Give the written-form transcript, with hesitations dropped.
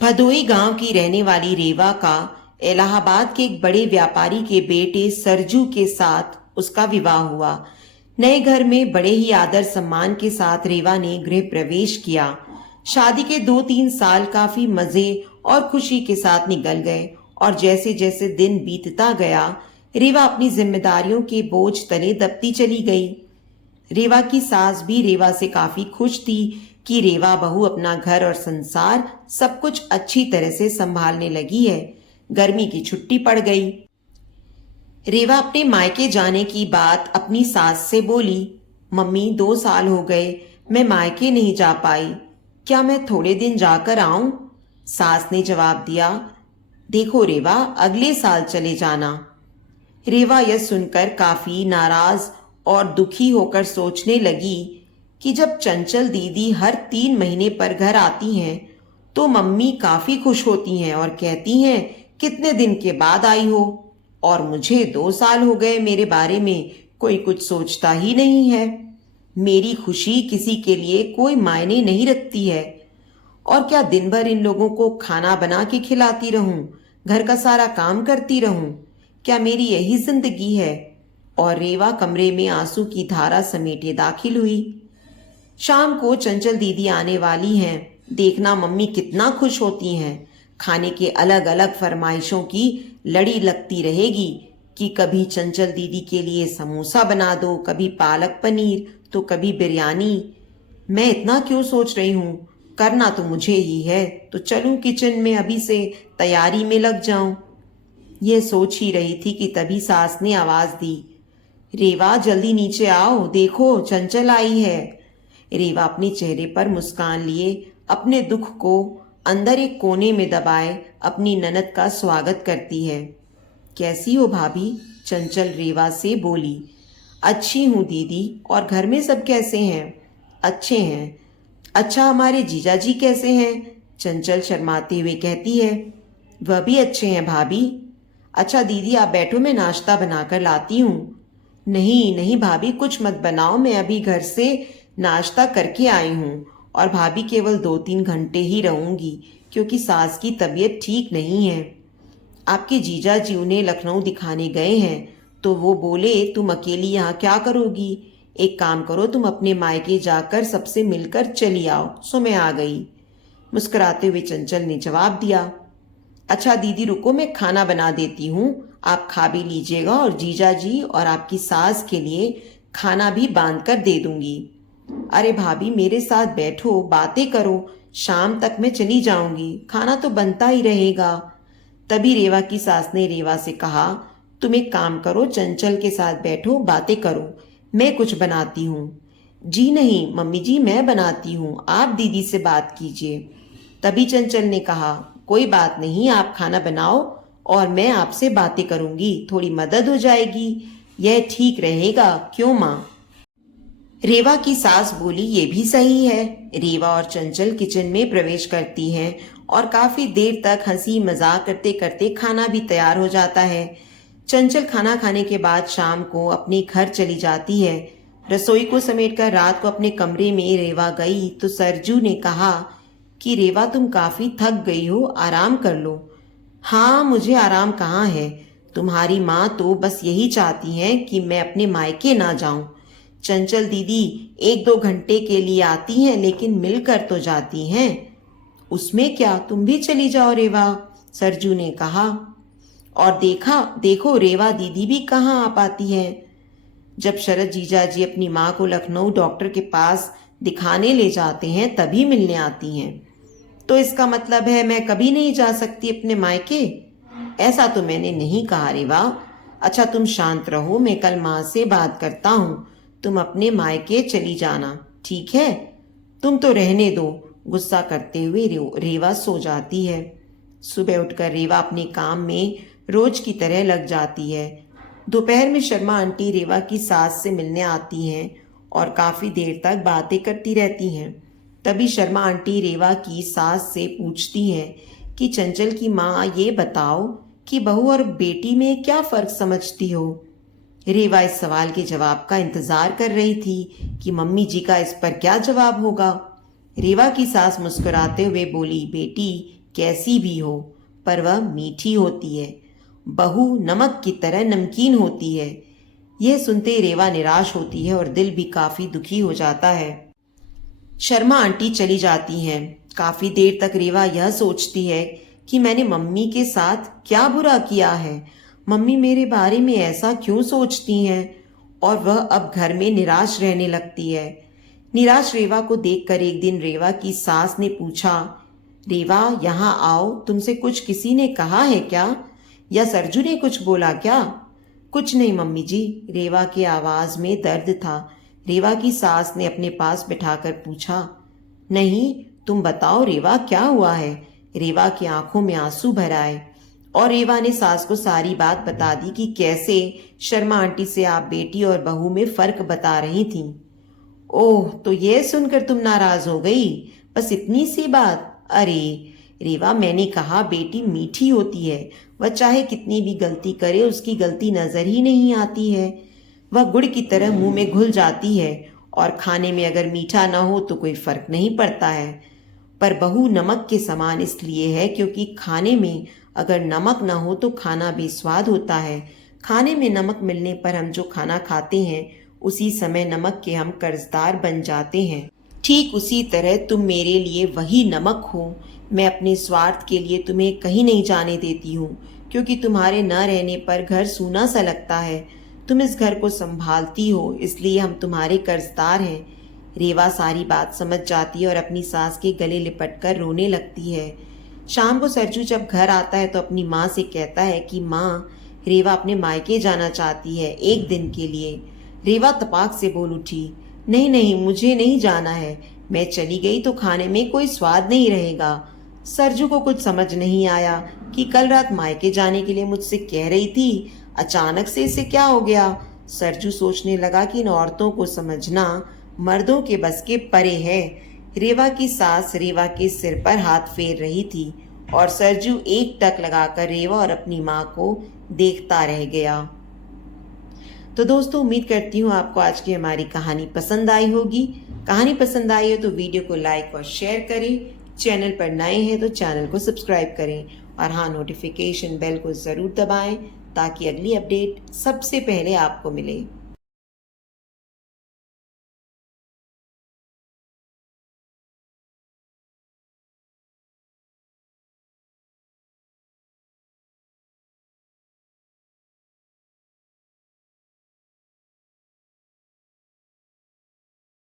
भदोई गांव की रहने वाली रेवा का इलाहाबाद के एक बड़े व्यापारी के बेटे सरजू के साथ उसका विवाह हुआ। नए घर में बड़े ही आदर सम्मान के साथ रेवा ने गृह प्रवेश किया। शादी के 2-3 साल काफी मजे और खुशी के साथ निकल गए और जैसे जैसे दिन बीतता गया, रेवा अपनी जिम्मेदारियों के बोझ तले दबती चली गई। रेवा की सास भी रेवा से काफी खुश थी कि रेवा बहू अपना घर और संसार सब कुछ अच्छी तरह से संभालने लगी है। गर्मी की छुट्टी पड़ गई। रेवा अपने मायके जाने की बात अपनी सास से बोली। मम्मी, 2 साल हो गए मैं मायके नहीं जा पाई, क्या मैं थोड़े दिन जाकर आऊं? सास ने जवाब दिया, देखो रेवा, अगले साल चले जाना। रेवा यह सुनकर काफी नाराज और दुखी होकर सोचने लगी कि जब चंचल दीदी हर 3 महीने पर घर आती हैं तो मम्मी काफी खुश होती हैं और कहती हैं कितने दिन के बाद आई हो, और मुझे 2 साल हो गए मेरे बारे में कोई कुछ सोचता ही नहीं है। मेरी खुशी किसी के लिए कोई मायने नहीं रखती है, और क्या दिन भर इन लोगों को खाना बना के खिलाती रहूं, घर का सारा काम करती रहूं? क्या मेरी यही जिंदगी है? और रेवा कमरे में आंसू की धारा समेटे दाखिल हुई। शाम को चंचल दीदी आने वाली हैं, देखना मम्मी कितना खुश होती हैं। खाने के अलग अलग फरमाइशों की लड़ी लगती रहेगी कि कभी चंचल दीदी के लिए समोसा बना दो, कभी पालक पनीर, तो कभी बिरयानी। मैं इतना क्यों सोच रही हूँ, करना तो मुझे ही है, तो चलूं किचन में अभी से तैयारी में लग जाऊं। ये सोच ही रही थी कि तभी सास ने आवाज दी, रेवा जल्दी नीचे आओ, देखो चंचल आई है। रेवा अपने चेहरे पर मुस्कान लिए अपने दुख को अंदर एक कोने में दबाए अपनी ननद का स्वागत करती है। कैसी हो भाभी? चंचल रेवा से बोली। अच्छी हूँ दीदी, और घर में सब कैसे हैं? अच्छे हैं। अच्छा, हमारे जीजाजी कैसे हैं? चंचल शर्माते हुए कहती है। वह भी अच्छे हैं भाभी। अच्छा दीदी, आप बैठो, मैं नाश्ता बनाकर लाती हूँ। नहीं नहीं भाभी, कुछ मत बनाओ, मैं अभी घर से नाश्ता करके आई हूँ और भाभी केवल 2-3 घंटे ही रहूंगी क्योंकि सास की तबीयत ठीक नहीं है। आपके जीजा जी उन्हें लखनऊ दिखाने गए हैं तो वो बोले तुम अकेली यहाँ क्या करोगी, एक काम करो, तुम अपने मायके जाकर सबसे मिलकर चली आओ। सो मैं आ गई। मुस्कुराते हुए चंचल ने जवाब दिया। अच्छा दीदी रुको, मैं खाना बना देती हूँ, आप खा भी लीजिएगा और जीजा जी और आपकी सास के लिए खाना भी बांध कर दे दूंगी। अरे भाभी, मेरे साथ बैठो, बातें करो, शाम तक मैं चली जाऊंगी, खाना तो बनता ही रहेगा। तभी रेवा की सास ने रेवा से कहा, तुम एक काम करो, चंचल के साथ बैठो, बातें करो, मैं कुछ बनाती हूँ। जी नहीं मम्मी जी, मैं बनाती हूँ, आप दीदी से बात कीजिए। तभी चंचल ने कहा, कोई बात नहीं, आप खाना बनाओ और मैं आपसे बातें करूंगी, थोड़ी मदद हो जाएगी, यह ठीक रहेगा, क्यों माँ? रेवा की सास बोली, ये भी सही है। रेवा और चंचल किचन में प्रवेश करती हैं और काफी देर तक हंसी मजाक करते करते खाना भी तैयार हो जाता है। चंचल खाना खाने के बाद शाम को अपने घर चली जाती है। रसोई को समेटकर रात को अपने कमरे में रेवा गई तो सरजू ने कहा कि रेवा, तुम काफी थक गई हो, आराम कर लो। हाँ, मुझे आराम कहाँ है, तुम्हारी माँ तो बस यही चाहती है कि मैं अपने मायके ना जाऊं। चंचल दीदी 1-2 घंटे के लिए आती हैं लेकिन मिलकर तो जाती हैं। उसमें क्या, तुम भी चली जाओ रेवा, सरजू ने कहा। और देखो रेवा दीदी भी कहाँ आ पाती है। जब शरद जीजा जी अपनी माँ को लखनऊ डॉक्टर के पास दिखाने ले जाते हैं तभी मिलने आती हैं। तो इसका मतलब है मैं कभी नहीं जा सकती अपने मायके? ऐसा तो मैंने नहीं कहा रेवा। अच्छा तुम शांत रहो, मैं कल माँ से बात करता हूँ, तुम अपने मायके चली जाना, ठीक है? तुम तो रहने दो। गुस्सा करते हुए रेवा सो जाती है। सुबह उठकर रेवा अपने काम में रोज की तरह लग जाती है। दोपहर में शर्मा आंटी रेवा की सास से मिलने आती हैं और काफी देर तक बातें करती रहती हैं। तभी शर्मा आंटी रेवा की सास से पूछती हैं कि चंचल की माँ, ये बताओ कि बहू और बेटी में क्या फर्क समझती हो? रेवा इस सवाल के जवाब का इंतजार कर रही थी कि मम्मी जी का इस पर क्या जवाब होगा। रेवा की सास मुस्कुराते हुए बोली, बेटी कैसी भी हो, पर वह मीठी होती है। बहू नमक की तरह नमकीन होती है। यह सुनते ही रेवा निराश होती है और दिल भी काफी दुखी हो जाता है। शर्मा आंटी चली जाती हैं। काफी देर तक रेवा यह सोचती है कि मैंने मम्मी के साथ क्या बुरा किया है। मम्मी मेरे बारे में ऐसा क्यों सोचती हैं। और वह अब घर में निराश रहने लगती है। निराश रेवा को देखकर एक दिन रेवा की सास ने पूछा, रेवा यहाँ आओ, तुमसे कुछ किसी ने कहा है क्या, या सरजू ने कुछ बोला क्या। कुछ नहीं मम्मी जी, रेवा की आवाज में दर्द था। रेवा की सास ने अपने पास बिठाकर पूछा, नहीं तुम बताओ रेवा क्या हुआ है। रेवा की आंखों में आंसू भर आए और रेवा ने सास को सारी बात बता दी कि कैसे शर्मा आंटी से आप बेटी और बहू में फर्क बता रही थी। ओह, तो ये सुनकर तुम नाराज हो गई, बस इतनी सी बात। अरे रेवा, मैंने कहा बेटी मीठी होती है, वह चाहे कितनी भी गलती करे उसकी गलती नजर ही नहीं आती है। वह गुड़ की तरह मुंह में घुल जाती है और खाने में अगर मीठा ना हो तो कोई फर्क नहीं पड़ता है। पर बहू नमक के समान इसलिए है क्योंकि खाने में अगर नमक ना हो तो खाना बेस्वाद होता है। खाने में नमक मिलने पर हम जो खाना खाते हैं उसी समय नमक के हम कर्जदार बन जाते हैं। ठीक उसी तरह तुम मेरे लिए वही नमक हो। मैं अपने स्वार्थ के लिए तुम्हें कहीं नहीं जाने देती हूँ, क्योंकि तुम्हारे न रहने पर घर सूना सा लगता है। तुम इस घर को संभालती हो, इसलिए हम तुम्हारे कर्जदार हैं। रेवा सारी बात समझ जाती है और अपनी सास के गले लिपट कर रोने लगती है। शाम को सरजू जब घर आता है तो अपनी माँ से कहता है कि माँ, रेवा अपने मायके जाना चाहती है एक दिन के लिए। रेवा तपाक से बोल उठी, नहीं नहीं, मुझे नहीं जाना है। मैं चली गई तो खाने में कोई स्वाद नहीं रहेगा। सरजू को कुछ समझ नहीं आया कि कल रात मायके जाने के लिए मुझसे कह रही थी, अचानक से इसे क्या हो गया। सरजू सोचने लगा कि इन औरतों को समझना मर्दों के बस के परे है। रेवा की सास रेवा के सिर पर हाथ फेर रही थी और सरजू एक टक लगाकर रेवा और अपनी माँ को देखता रह गया। तो दोस्तों, उम्मीद करती हूँ आपको आज की हमारी कहानी पसंद आई होगी। कहानी पसंद आई हो तो वीडियो को लाइक और शेयर करें। चैनल पर नए हैं तो चैनल को सब्सक्राइब करें और हाँ, नोटिफिकेशन बेल को ज़रूर दबाएं ताकि अगली अपडेट सबसे पहले आपको मिले।